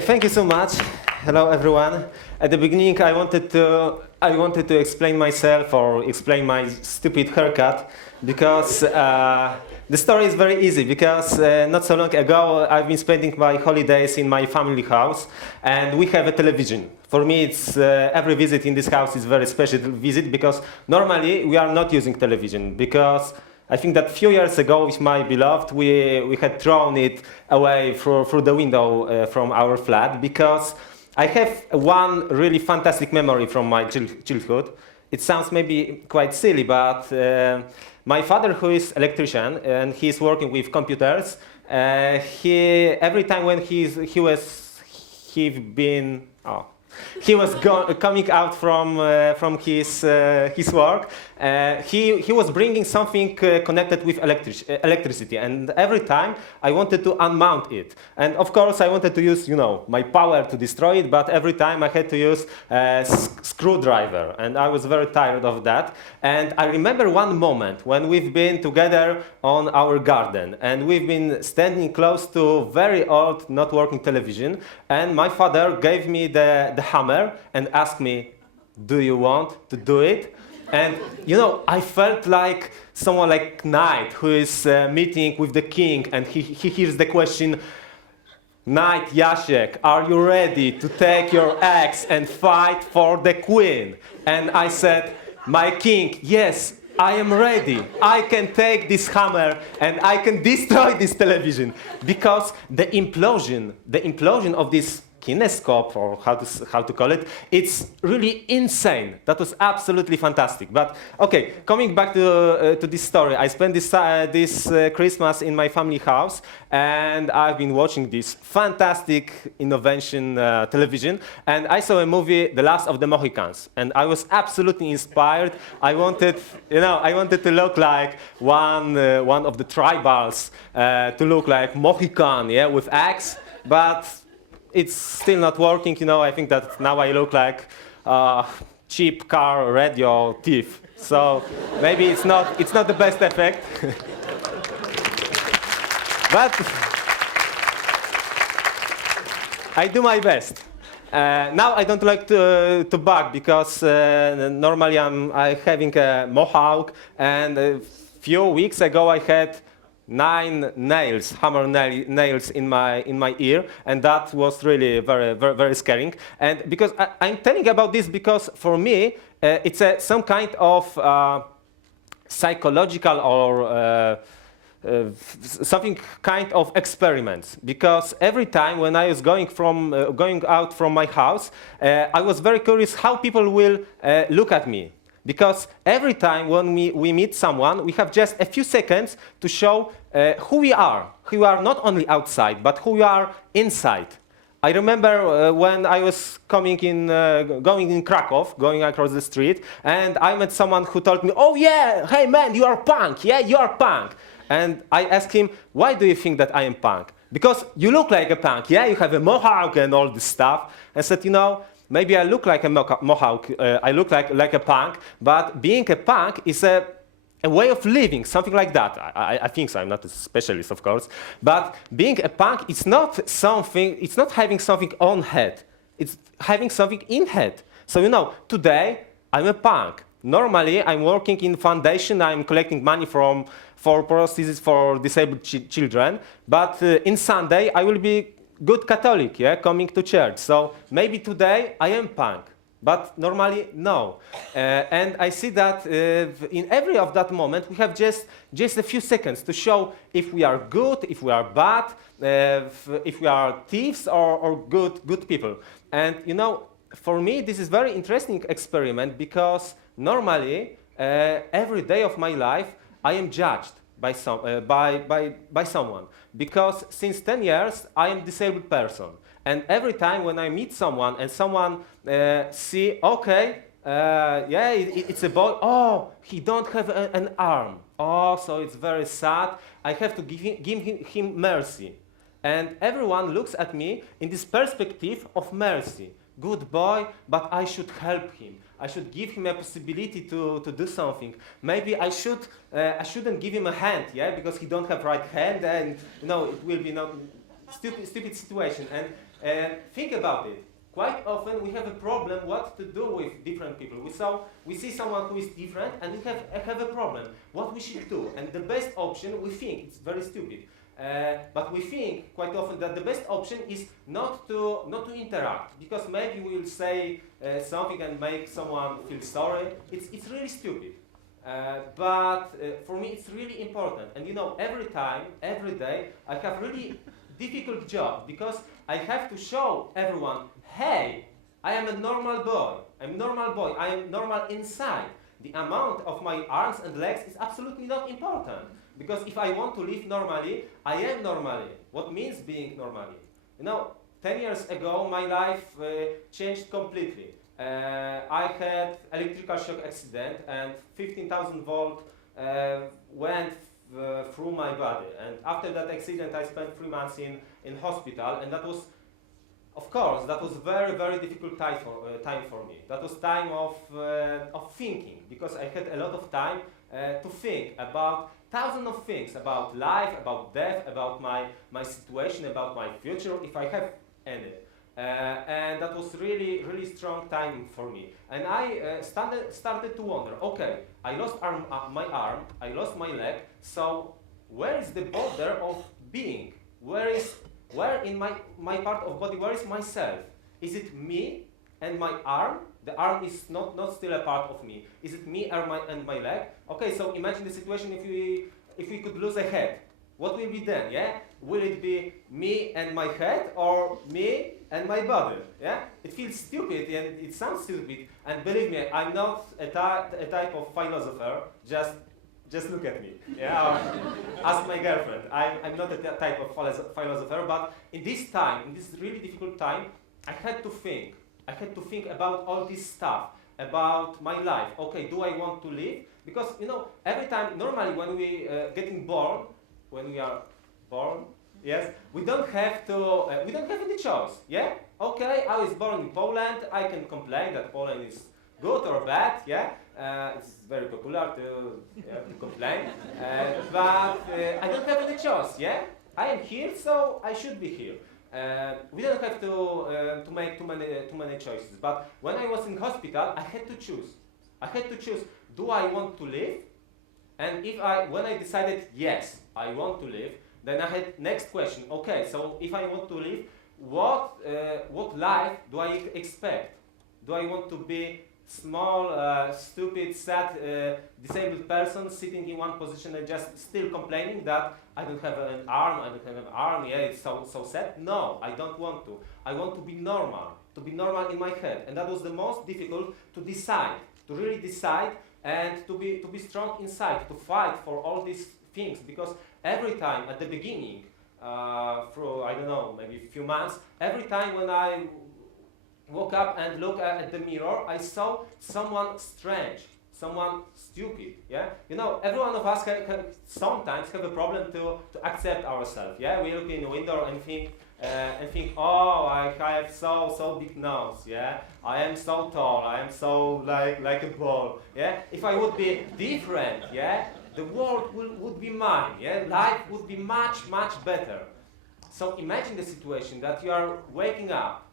Thank you so much. Hello, everyone. At the beginning, I wanted to explain myself or explain my stupid haircut because the story is very easy. Because not so long ago, I've been spending my holidays in my family house, and we have a television. For me, it's every visit in this house is a very special visit because normally we are not using television because I think that a few years ago with my beloved, we had thrown it away through the window from our flat because I have one really fantastic memory from my childhood. It sounds maybe quite silly, but my father, who is electrician and he's working with computers, every time when he was coming out from his work. He was bringing something connected with electricity, and every time I wanted to unmount it. And of course, I wanted to use, my power to destroy it, but every time I had to use a screwdriver, and I was very tired of that. And I remember one moment when we've been together on our garden, and we've been standing close to very old, not working television, and my father gave me the hammer and asked me, "Do you want to do it?" And I felt like someone like knight who is meeting with the king, and he hears the question, "Knight Jasiek, are you ready to take your axe and fight for the queen?" And I said, "My king, yes, I am ready. I can take this hammer and I can destroy this television." Because the implosion of this kinescope, or how to call it, it's really insane. That was absolutely fantastic. But okay, coming back to this story, I spent this Christmas in my family house, and I've been watching this fantastic innovation television, and I saw a movie, The Last of the Mohicans, and I was absolutely inspired. I wanted to look like one of the tribals, to look like Mohican, yeah, with axe, but it's still not working. I think that now I look like a cheap car radio thief. So maybe it's not the best effect. But I do my best. Now I don't like to bug because normally I'm having a mohawk, and a few weeks ago I had 9 nails, hammer nails in my ear, and that was really very, very, very scaring. And because I'm telling about this because for me it's some kind of psychological or something kind of experiments. Because every time when I was going out from my house, I was very curious how people will look at me. Because every time when we meet someone, we have just a few seconds to show who we are not only outside, but who we are inside. I remember when I was going in Krakow, going across the street, and I met someone who told me, "Oh yeah, hey man, you are punk, yeah, you are punk." And I asked him, "Why do you think that I am punk?" "Because you look like a punk, yeah, you have a mohawk and all this stuff." I said, maybe I look like a mohawk, I look like a punk, but being a punk is a way of living, something like that. I think so. I'm not a specialist, of course, but being a punk is not having something on head, it's having something in head. So today I'm a punk. Normally I'm working in foundation, I'm collecting money for prostheses for disabled children, but in Sunday I will be good Catholic, yeah, coming to church. So maybe today I am punk, but normally no. And I see that in every of that moment we have just a few seconds to show if we are good, if we are bad, if we are thieves or good people. And for me this is very interesting experiment because normally every day of my life I am judged by someone, because since 10 years I am a disabled person, and every time when I meet someone and someone see, okay, yeah, it's a boy, oh, he don't have an arm, oh, so it's very sad, I have to give him mercy. And everyone looks at me in this perspective of mercy. Good boy, but I should help him. I should give him a possibility to do something. Maybe I shouldn't give him a hand, yeah, because he don't have right hand, and it will be not stupid situation. And Think about it. Quite often we have a problem what to do with different people. We see someone who is different and we have a problem. What we should do? And the best option, we think, it's very stupid, but we think quite often that the best option is not to interact, because maybe we will say something and make someone feel sorry. It's really stupid. But for me it's really important. And you know, every day, I have really difficult job, because I have to show everyone, hey, I am a normal boy. I'm normal boy. I am normal inside. The amount of my arms and legs is absolutely not important. Because if I want to live normally, I am normally. What means being normally? You know, 10 years ago, my life changed completely. I had electrical shock accident and 15,000 volt went through my body. And after that accident, I spent 3 months in hospital, and that was, of course, that was very, very difficult time for me. That was time of thinking, because I had a lot of time to think about thousands of things, about life, about death, about my situation, about my future, if I have any. And that was really, really strong time for me. And I started to wonder, okay, I lost my arm, I lost my leg, so where is the border of being? Where in my part of body, where is myself? Is it me and my arm? The arm is not still a part of me. Is it me and my leg? Okay, so imagine the situation if we could lose a head. What will be then, yeah? Will it be me and my head, or me and my body, yeah? It feels stupid and it sounds stupid, and believe me, I'm not a type of philosopher, just look at me, yeah? Or ask my girlfriend. I'm not a type of philosopher, but in this really difficult time, I had to think about all this stuff, about my life. Okay, do I want to live? Because, you know, every time, normally when we when we are born, yes, we don't have any choice, yeah? Okay, I was born in Poland, I can complain that Poland is good or bad, yeah? It's very popular to complain, but I don't have any choice, yeah? I am here, so I should be here. We don't have to make too many choices, but when I was in hospital, I had to choose, do I want to live? And when I decided, yes, I want to live, then I had next question. Okay, so if I want to live, what life do I expect? Do I want to be small, stupid, sad, disabled person sitting in one position and just still complaining that I don't have an arm, yeah, it's so sad? No, I don't want to. I want to be normal in my head. And that was the most difficult to really decide, and to be strong inside, to fight for all these things, because every time at the beginning, for, I don't know, maybe a few months, every time when I woke up and looked at the mirror, I saw someone strange, someone stupid, yeah? You know, every one of us sometimes have a problem to accept ourselves, yeah? We look in the window and think, oh, I have so big nose, yeah? I am so tall, I am so like a ball, yeah? If I would be different, yeah? The world would be mine, yeah? Life would be much better. So imagine the situation that you are waking up,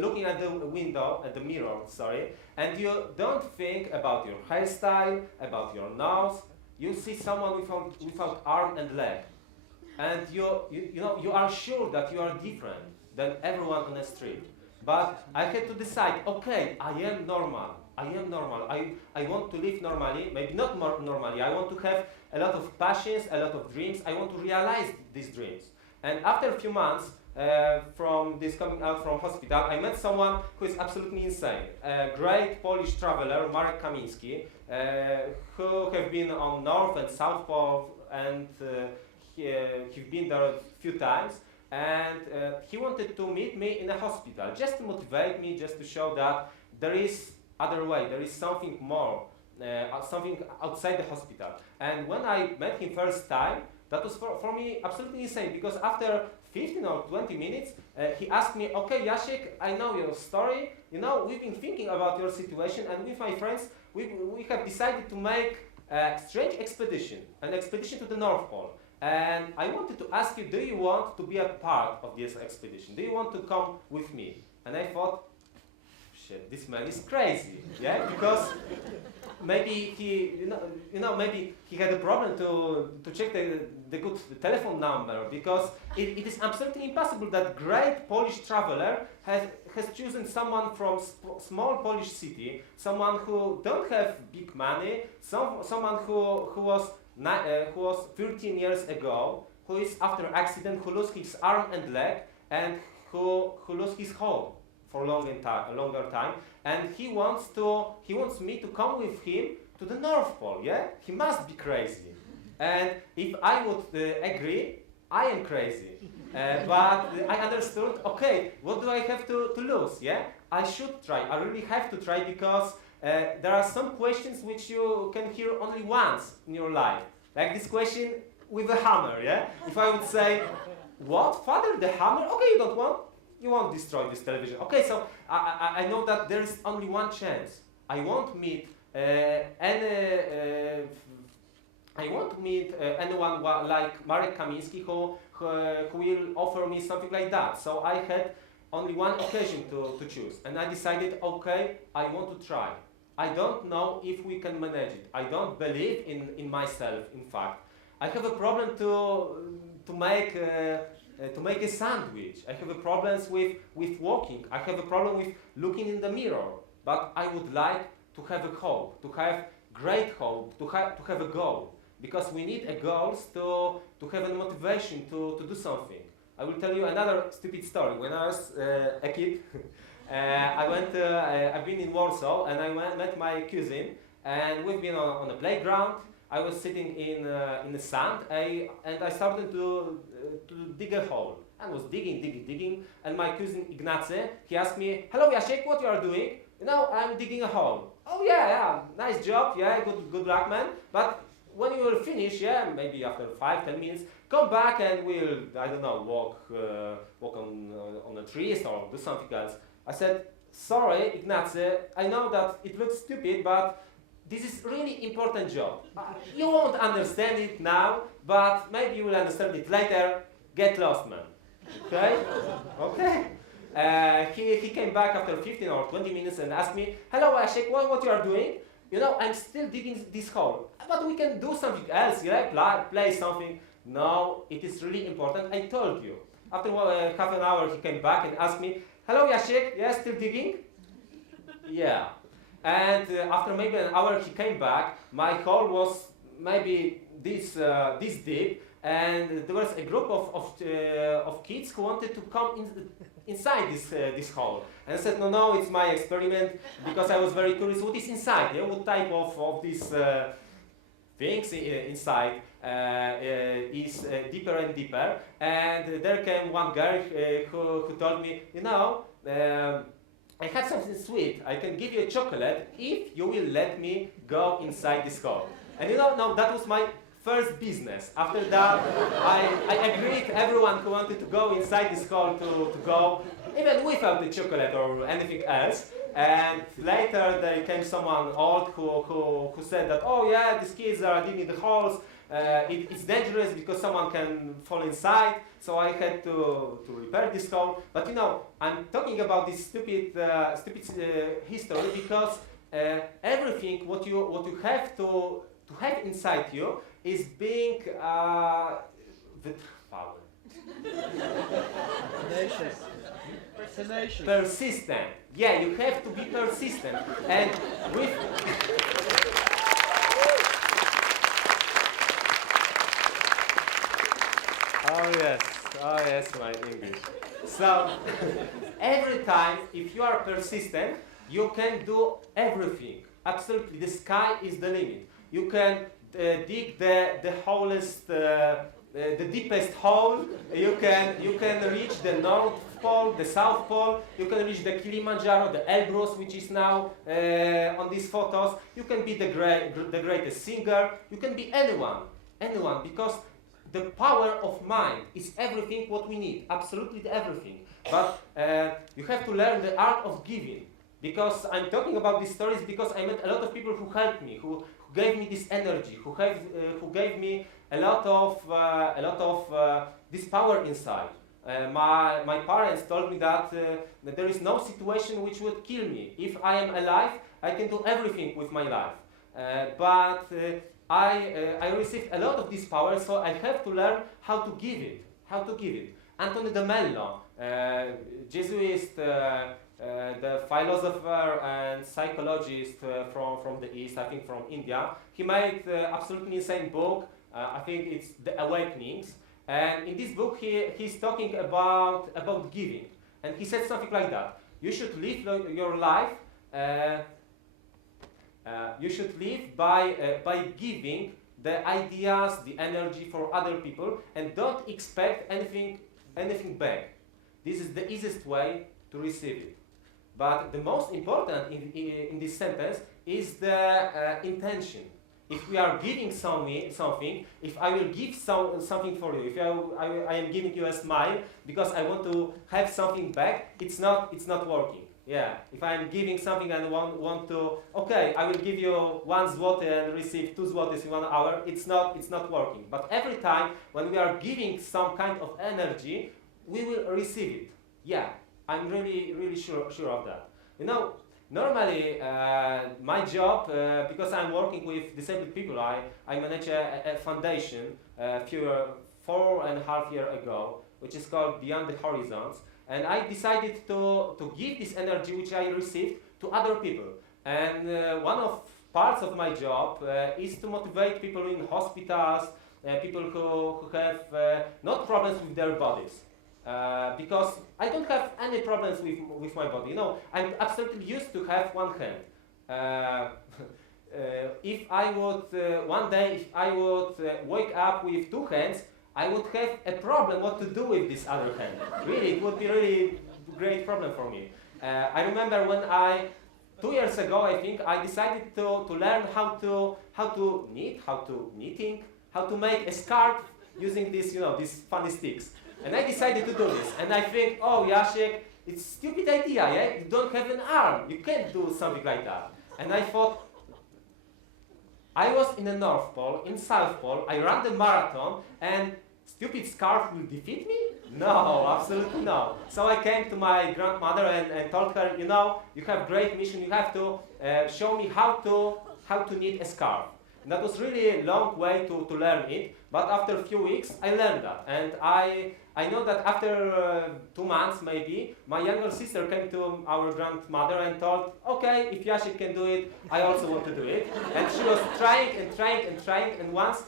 looking at the window, at the mirror, sorry, and you don't think about your hairstyle, about your nose. You see someone without arm and leg, and you are sure that you are different than everyone on the street. But I had to decide, okay, I am normal. I want to live normally, maybe not more normally. I want to have a lot of passions, a lot of dreams. I want to realize these dreams. And after a few months from this coming out from hospital, I met someone who is absolutely insane. A great Polish traveler, Marek Kaminski, who have been on North and South Pole, and he's been there a few times. And he wanted to meet me in a hospital, just to motivate me, just to show that there is other way, there is something more, something outside the hospital. And when I met him first time, that was for me absolutely insane, because after 15 or 20 minutes, he asked me, okay, Jasiek, I know your story, you know, we've been thinking about your situation, and with my friends, we have decided to make a strange expedition, an expedition to the North Pole. And I wanted to ask you, do you want to be a part of this expedition? Do you want to come with me? And I thought, shit, this man is crazy, yeah? Because maybe maybe he had a problem to check the good telephone number, because it is absolutely impossible that great Polish traveler has chosen someone from small Polish city, someone who don't have big money, someone who was 13 years ago, who is after accident, who lost his arm and leg, and who lost his home for a longer time, and he wants me to come with him to the North Pole. Yeah, he must be crazy. And if I would agree, I am crazy. But I understood. Okay, what do I have to lose? Yeah, I should try. I really have to try, because there are some questions which you can hear only once in your life, like this question with a hammer. Yeah, if I would say, "What, father, the hammer? Okay, you don't want. You won't destroy this television." Okay, so I know that there is only one chance. I won't meet anyone like Marek Kaminski who will offer me something like that. So I had only one occasion to choose, and I decided, okay, I want to try. I don't know if we can manage it. I don't believe in myself. In fact, I have a problem to make a sandwich. I have a problems with walking. I have a problem with looking in the mirror. But I would like to have a hope, to have great hope, to have a goal. Because we need a goals to have a motivation to do something. I will tell you another stupid story. When I was a kid, I've been in Warsaw, and I met my cousin, and we've been on a playground. I was sitting in the sand, and I started to dig a hole. I was digging, and my cousin Ignacy, he asked me, "Hello, Jasiek, what you are doing?" "I'm digging a hole." "Oh yeah, nice job, yeah, good luck, man. But when you will finish, yeah, maybe after 5-10 minutes, come back and we'll, I don't know, walk on the trees or do something else." I said, "Sorry, Ignacy, I know that it looks stupid, but this is really important job. You won't understand it now, but maybe you will understand it later. Get lost, man." Okay? Okay. He came back after 15 or 20 minutes and asked me, "Hello, Jasiek, what you are doing?" "I'm still digging this hole. But we can do something else, yeah? Play something." "No, it is really important. I told you." After half an hour, he came back and asked me, "Hello, Jasiek, yeah, still digging?" "Yeah." And after maybe an hour, he came back. My hole was maybe this deep, and there was a group of kids who wanted to come inside this hole. And I said, no, it's my experiment, because I was very curious what is inside. Yeah? What type of these things inside is deeper and deeper. And there came one girl who told me, "I have something sweet. I can give you a chocolate if you will let me go inside this hole." And no, that was my first business. After that, I agreed everyone who wanted to go inside this hole to go, even without the chocolate or anything else. And later there came someone old who said that, "Oh yeah, these kids are digging the holes. It's dangerous because someone can fall inside." So I had to repair this hole. But I'm talking about this stupid history, because everything what you have to have inside you is being wytrwały. Persistent. Yeah, you have to be persistent. And with Oh yes, my English. So every time, if you are persistent, you can do everything. Absolutely, the sky is the limit. You can dig the holest, the deepest hole. You can reach the North Pole, the South Pole. You can reach the Kilimanjaro, the Elbrus, which is now on these photos. You can be the greatest singer. You can be anyone, because the power of mind is everything what we need, absolutely everything. But you have to learn the art of giving. Because I'm talking about these stories because I met a lot of people who helped me, who gave me this energy, who gave me a lot of this power inside. My parents told me that there is no situation which would kill me. If I am alive, I can do everything with my life. But I received a lot of this power, so I have to learn how to give it. Anthony de Mello, Jesuit, the philosopher and psychologist from the East, I think from India, he made absolutely insane book. I think it's The Awakenings. And in this book, he's talking about giving. And he said something like that. You should live your life. You should live by giving the ideas, the energy for other people, and don't expect anything back. This is the easiest way to receive it. But the most important in this sentence is the intention. If we are giving something, if I will give something for you, if I am giving you a smile because I want to have something back, it's not working. Yeah. If I am giving something and want to, okay, I will give you 1 zloty and receive 2 zlotys in 1 hour, it's not working. But every time when we are giving some kind of energy, we will receive it. Yeah. I'm really sure of that. You know, normally my job, because I'm working with disabled people, I manage a foundation 4.5 years ago, which is called Beyond the Horizons, and I decided to give this energy which I received to other people. And one of parts of my job is to motivate people in hospitals, people who have not problems with their bodies. Because I don't have any problems with my body. You know, I'm absolutely used to have one hand. If I would one day, if I would wake up with 2 hands, I would have a problem what to do with this other hand. Really, it would be really great problem for me. I remember when 2 years ago, I think, I decided to learn how to knit, knitting, how to make a scarf using this, you know, these funny sticks. And I decided to do this. And I think, oh, Jasiek, it's a stupid idea, yeah? You don't have an arm. You can't do something like that. And I thought, I was in the North Pole, in South Pole, I ran the marathon, and stupid scarf will defeat me? No, absolutely no. So I came to my grandmother and told her, you know, you have great mission, you have to show me how to knit a scarf. And that was really a long way to learn it, but after a few weeks I learned that. And I know that after 2 months maybe, my younger sister came to our grandmother and told, okay, if Jasiek can do it, I also want to do it. And she was trying, and once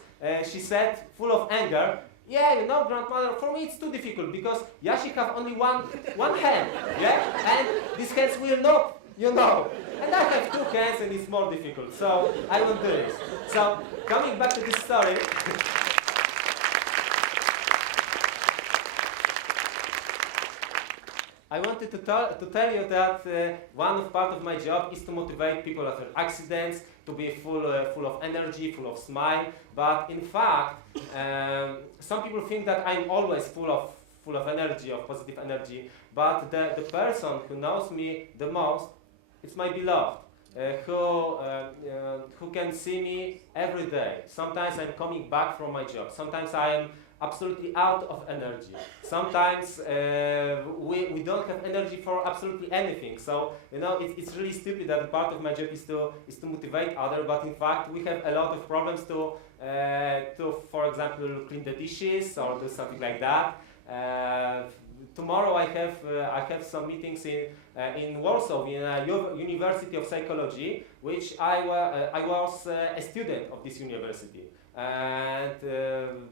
she said, full of anger, yeah, you know, grandmother, for me it's too difficult because Jasiek have only one hand, yeah? And these hands will not, you know. And I have 2 hands and it's more difficult, so I won't do this. So, coming back to this story, I wanted to tell you that one part of my job is to motivate people after accidents, to be full of energy, full of smile. But in fact, some people think that I'm always full of energy, of positive energy. But the person who knows me the most, it's my beloved, who can see me every day. Sometimes I'm coming back from my job. Sometimes I am absolutely out of energy. Sometimes we don't have energy for absolutely anything. So you know, it's really stupid that part of my job is to motivate others. But in fact, we have a lot of problems to for example, clean the dishes or do something like that. Tomorrow I have some meetings in Warsaw, in a University of Psychology, which I was a student of this university. And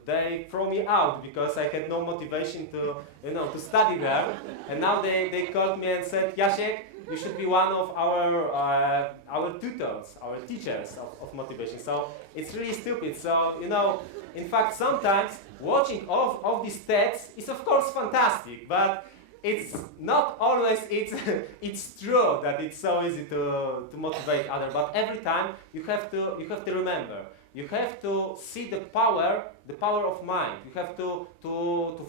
they throw me out because I had no motivation to study there. And now they called me and said, Jasiek, you should be one of our tutors, our teachers of motivation. So it's really stupid. So you know, in fact, sometimes watching all of these TEDs is of course fantastic, but it's not always it's true that it's so easy to motivate others. But every time you have to remember. You have to see the power of mind. You have to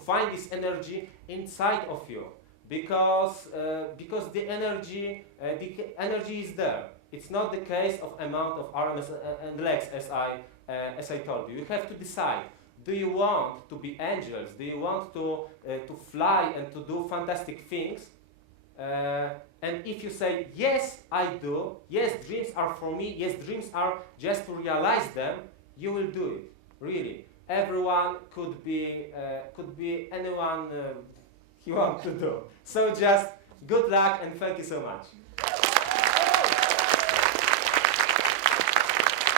find this energy inside of you, because the energy is there. It's not the case of amount of arms and legs, as I told you. You have to decide. Do you want to be angels? Do you want to fly and to do fantastic things? And if you say, yes, I do, yes, dreams are for me, yes, dreams are just to realize them, you will do it, really. Everyone could be anyone you want to do. So just good luck and thank you so much.